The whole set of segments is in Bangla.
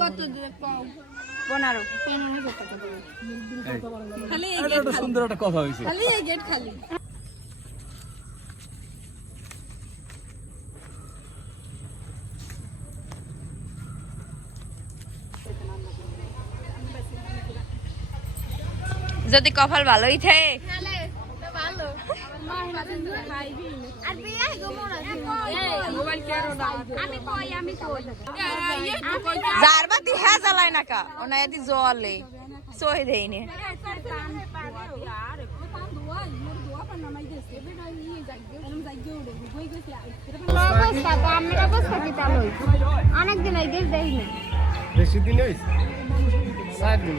কত পাও পনেরো। খালি এই গেট সুন্দর একটা কথা হয়েছে। খালি এই গেট খালি। যদি কপাল ভালোই থাকে। যার বাতি হ্যাঁ জ্বালায় না। কা ওনা এদি জলে সহি দেয়নি অনেকদিন আগে দেয়নি বেশি দিন হয়েছে দিন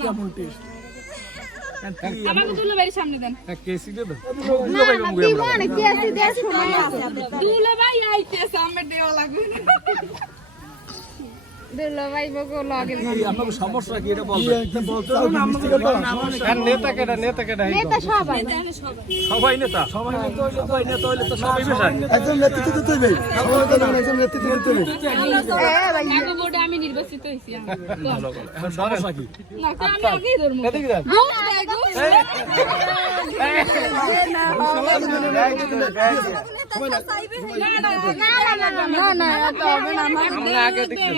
কেমন টেস্ট আমাকে দুলো বাড়ির সামনে দেন। কেসি দে তো দুলো ভাই মুগে দুলো ভাই আইতেছে আমার দেওয়া লাগবে সমস্যা কি এটা নেতা কেটা নেতা কেটা নেতা সবাই সবাই নেতা সবাই নেতা সবাই নেতা হইলে তো সবাই একজন নেতৃত্ব নেতৃত্ব আমি নির্বাচিত সমস্যা কি না আমি আগেই এদিকে না না তো হবে না আমরা আগে দেখি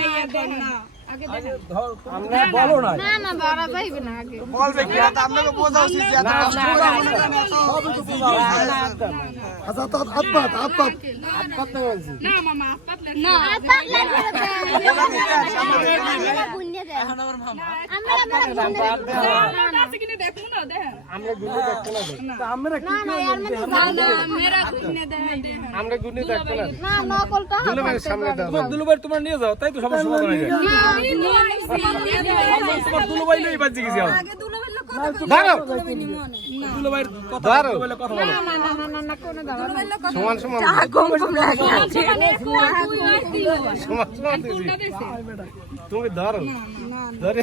আমরা বলো না না না বাড়া যাইবে না আগে বলবে কি এটা আপনাকে বোঝা উচিত যে এত কষ্ট করে আচ্ছা তো আত্মাত আত্মাত কত বলছি না মামা পাতলে না আমরা কিনা না আমরা না। আমরা কি না না মেরা আমরা না। না দুলো সামনে দাও। তোমার তোমার নিয়ে যাও তাই তো সমস্যা সমাধান হয়ে যায় আমি নিয়ে তোমার দুলো ভাই নেই বাজে গেছি এখন। সমান সমান। তুমি ধরো ধরে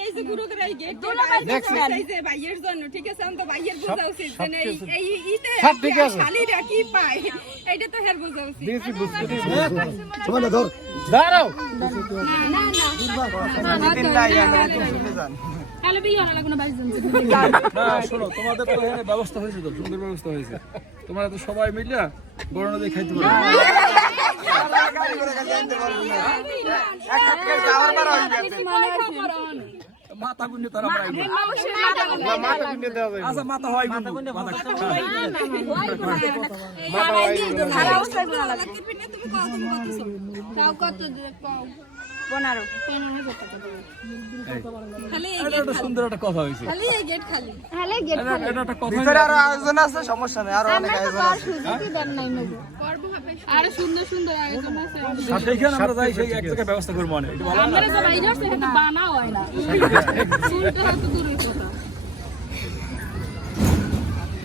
ভাইয়ের জন্য ঠিক আছে আমি তো ভাইয়ের বোঝা উচিত যে এই এই ইতে সব ঠিক আছে। শালিরা কি পায় এইটা তো হের বোঝা উচিত দিয়েছি বুঝতে দিয়েছি সময় না ধর ধরো তাহলে বিয়ে হওয়ার না বাইশ জন না শোনো তোমাদের তো এখানে ব্যবস্থা হয়েছে তো সুন্দর ব্যবস্থা হয়েছে তোমরা তো সবাই মিলে বড় নদী খাইতে পারো মাথা গুনে দেওয়া যাবে আচ্ছা মাথা হয় মাথা মাথা তাও কত পনেরো পনেরো। সুন্দর একটা কথা হয়েছে। খালি এই গেট খালি। খালি গেট এটা এটা একটা কথা ভিতরে আরও আয়োজন আছে সমস্যা নেই আরও অনেক আয়োজন আছে। আরে সুন্দর সুন্দর আয়োজন আছে। সেইখানে আমরা যাই সেই এক জায়গায় ব্যবস্থা করব অনেক। আমরা তো বাইরে আসছে হয় না।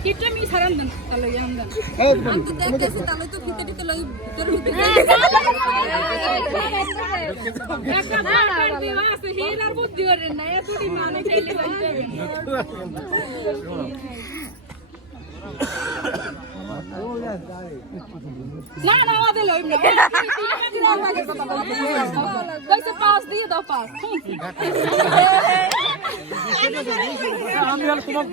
শুনতে হয়তো দূরের কথা কিটা মি সারান দেন, তাহলে ইয়াম দেন। আমি তো দেখতেছি তাহলে তো ফিতে দিতে লাগি ভিতরে একটা বাটার দিবা আছে হিরার বুদ্ধি করে না এত দিন মানে খেলে না না, আমাদের লইব না। কইছে পাস, দিয়ে দাও পাস আমি আর তোমার